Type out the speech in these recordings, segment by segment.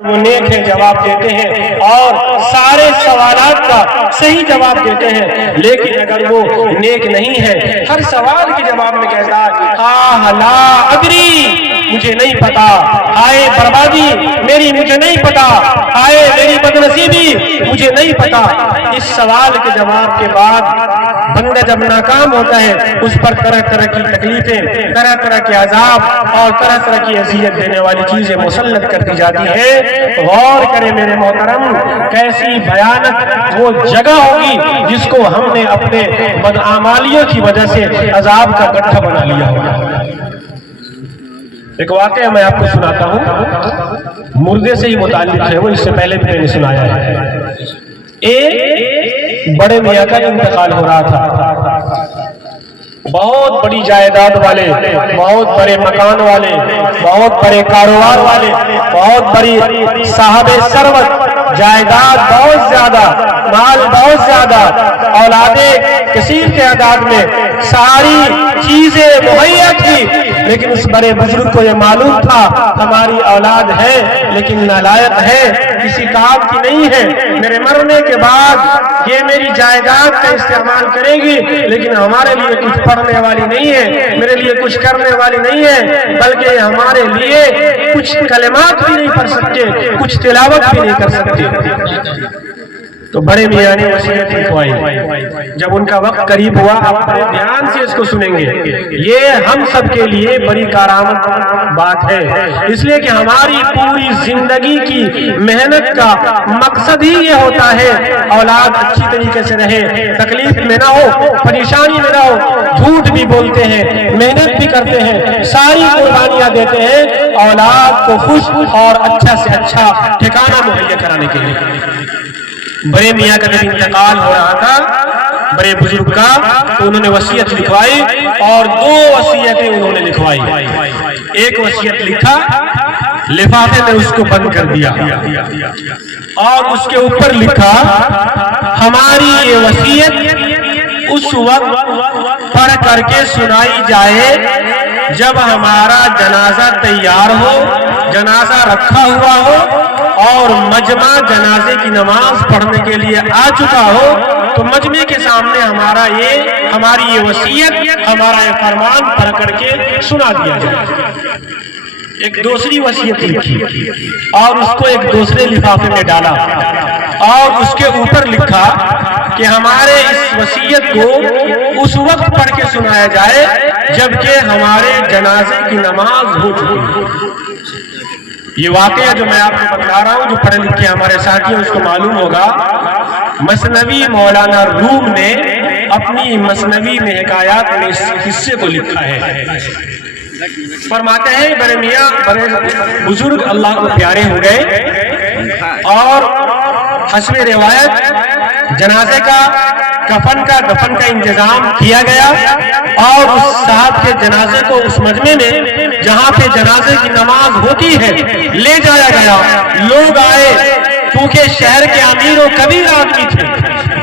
وہ نیک ہے جواب دیتے ہیں اور سارے سوالات کا صحیح جواب دیتے ہیں، لیکن اگر وہ نیک نہیں ہے، ہر سوال کے جواب میں کہتا ہے ہاں لا ادری، مجھے نہیں پتا، آئے بربادی میری مجھے نہیں پتا، آئے میری بدنصیبی مجھے نہیں پتا۔ اس سوال کے جواب کے بعد بندہ جب ناکام ہوتا ہے اس پر طرح طرح کی تکلیفیں، طرح طرح کے عذاب اور طرح طرح کی اذیت دینے والی چیزیں مسلط کر دی جاتی ہیں۔ غور کرے میرے محترم، کیسی بھیانک وہ جگہ ہوگی جس کو ہم نے اپنے بدعمالیوں کی وجہ سے عذاب کا گٹھا بنا لیا ہوگا۔ ایک واقعہ میں آپ کو سناتا ہوں، مردے سے ہی متعلق ہے، وہ اس سے پہلے بھی میں نے سنایا ہے۔ ایک بڑے میاں کا انتقال ہو رہا تھا، بہت بڑی جائیداد والے، بہت بڑے مکان والے، بہت بڑے کاروبار والے، بہت بڑی صاحب ثروت، جائیداد بہت زیادہ، مال بہت زیادہ، اولادیں کثیر تعداد میں، ساری چیزیں مہیا تھی، لیکن اس بڑے بزرگ کو یہ معلوم تھا ہماری اولاد ہے لیکن نالائق ہے، کسی کام کی نہیں ہے، میرے مرنے کے بعد یہ میری جائیداد کا استعمال کرے گی لیکن ہمارے لیے کچھ پڑھنے والی نہیں ہے، میرے لیے کچھ کرنے والی نہیں ہے، بلکہ ہمارے لیے کچھ کلمات بھی نہیں پڑھ سکتے، کچھ تلاوت بھی نہیں کر سکتے۔ تو بڑے میاں نے وصیت لکھوائی۔ جب ان کا وقت قریب ہوا، آپ بڑے دھیان سے اس کو سنیں گے، یہ ہم سب کے لیے بڑی کارآمد بات ہے، اس لیے کہ ہماری پوری زندگی کی محنت کا مقصد ہی یہ ہوتا ہے اولاد اچھی طریقے سے رہے، تکلیف میں نہ ہو، پریشانی میں نہ ہو، جھوٹ بھی بولتے ہیں، محنت بھی کرتے ہیں، ساری قربانیاں دیتے ہیں اولاد کو خوش اور اچھا سے اچھا ٹھکانہ مہیا کرانے کے لیے۔ بڑے میاں کا جب انتقال ہو رہا تھا بڑے بزرگ کا، تو انہوں نے وصیت لکھوائی اور دو وصیتیں انہوں نے لکھوائی۔ ایک وصیت لکھا، لفافے میں اس کو بند کر دیا، اور اس کے اوپر لکھا ہماری یہ وصیت اس وقت پڑھ کر کے سنائی جائے جب ہمارا جنازہ تیار ہو، جنازہ رکھا ہوا ہو اور مجمع جنازے کی نماز پڑھنے کے لیے آ چکا ہو، تو مجمع کے سامنے ہماری یہ وصیت، ہمارا یہ فرمان پڑھ کر کے سنا دیا جائے۔ ایک دوسری وصیت لکھی اور اس کو ایک دوسرے لفافے میں ڈالا اور اس کے اوپر لکھا کہ ہمارے اس وصیت کو اس وقت پڑھ کے سنایا جائے جبکہ ہمارے جنازے کی نماز ہو چکی ہے۔ یہ واقعہ جو میں آپ کو بتا رہا ہوں، جو پڑھے لکھے ہمارے ساتھی اس کو معلوم ہوگا، مثنوی مولانا روم نے اپنی مثنوی میں حکایات میں اس حصے کو لکھا ہے۔ فرماتے ہیں بڑے میاں بڑے بزرگ اللہ کو پیارے ہو گئے اور حسب روایت جنازے کا کفن کا دفن کا انتظام کیا گیا اور اس صاحب کے جنازے کو اس مجمع میں جہاں پہ جنازے کی نماز ہوتی ہے لے جایا گیا۔ لوگ آئے، کیونکہ شہر کے امیر و کبیر آدمی تھے،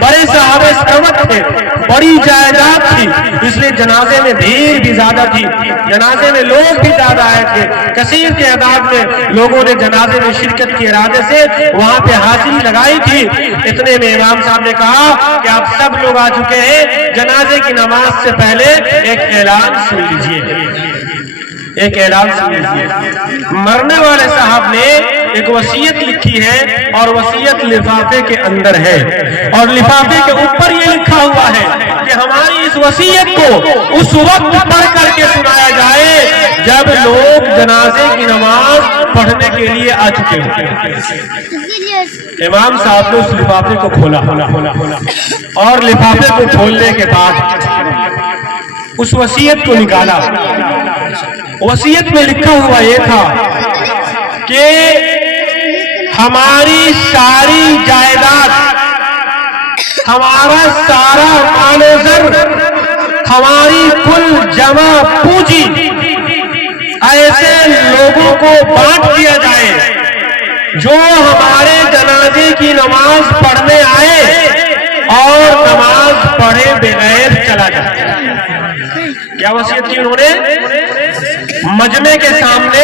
بڑے صاحب ثروت تھے، بڑی جائیداد تھی، اس لیے جنازے میں بھیڑ بھی زیادہ تھی، جنازے میں لوگ بھی زیادہ آئے تھے، کثیر تعداد میں لوگوں نے جنازے میں شرکت کے ارادے سے وہاں پہ حاضری لگائی تھی۔ اتنے میں امام صاحب نے کہا کہ آپ سب لوگ آ چکے ہیں، جنازے کی نماز سے پہلے ایک اعلان سن لیجئے، ایک اعلان سن لیجئے۔ مرنے والے صاحب نے ایک وصیت لکھی ہے اور وصیت لفافے کے اندر ہے، اور لفافے کے اوپر یہ لکھا ہوا ہے کہ ہماری اس وصیت کو اس وقت پڑھ کر کے سنایا جائے جب لوگ جنازے کی نماز پڑھنے کے لیے آ چکے ہیں۔ امام صاحب نے اس لفافے کو کھولا اور لفافے کو کھولنے کے بعد اس وصیت کو نکالا۔ وصیت میں لکھا ہوا یہ تھا کہ ہماری ساری جائیداد، ہمارا سارا مال و زر، ہماری کل جمع پونجی ایسے لوگوں کو بانٹ دیا جائے جو ہمارے جنازے کی نماز پڑھنے آئے اور نماز پڑھے بغیر چلا جائے۔ کیا وصیت کی انہوں نے؟ مجمع کے سامنے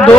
2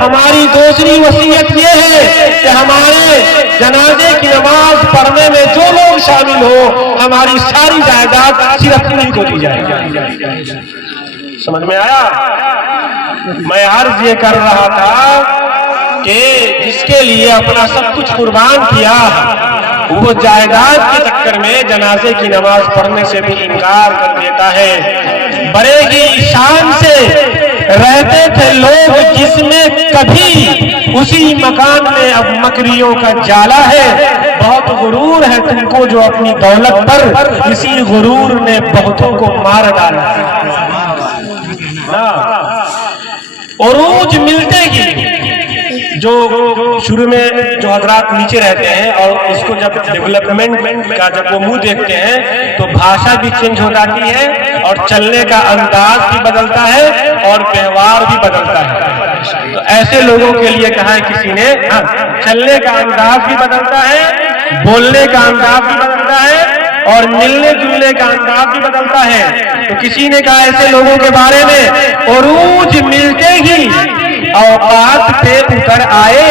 ہماری دوسری وصیت یہ ہے کہ ہمارے جنازے کی نماز پڑھنے میں جو لوگ شامل ہو ہماری ساری جائیداد صرف انہیں کو دی جائے. سمجھ میں آیا؟ میں عرض یہ کر رہا تھا کہ جس کے لیے اپنا سب کچھ قربان کیا وہ جائیداد کے چکر میں جنازے کی نماز پڑھنے سے بھی انکار کر دیتا ہے. بڑے ہی شان سے رہتے تھے لوگ جس میں کبھی اسی مکان میں اب مکریوں کا جالا ہے. بہت غرور ہے تم کو جو اپنی دولت پر اسی غرور نے بہتوں کو مار ڈالا. عروج ملتے ہی جو شروع میں جو حضرات نیچے رہتے ہیں اور اس کو جب ڈیولپمنٹ کا جب وہ منہ دیکھتے ہیں تو بھاشا بھی چینج ہو جاتی ہے اور چلنے کا انداز بھی بدلتا ہے اور ویوہار بھی بدلتا ہے. تو ایسے لوگوں کے لیے کہا ہے کسی نے چلنے کا انداز بھی بدلتا ہے, بولنے کا انداز بھی بدلتا ہے اور ملنے جلنے کا انداز بھی بدلتا ہے. تو کسی نے کہا ایسے لوگوں کے بارے میں عروج ملتے ہی اوقات پہ اتر آئے.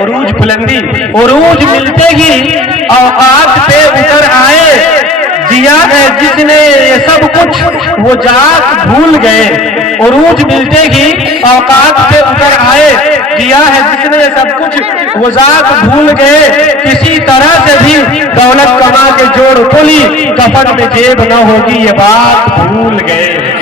عروج بلندی, عروج ملتے ہی اوقات پہ اتر آئے. دیا ہے جس نے یہ سب کچھ وہ ذات بھول گئے. عروج ملتے ہی اوقات پہ اتر آئے. دیا ہے جس نے یہ سب کچھ وہ ذات بھول گئے. کسی طرح سے بھی دولت کما کے جوڑ کلی کفن میں جیب نہ ہوگی یہ بات بھول گئے.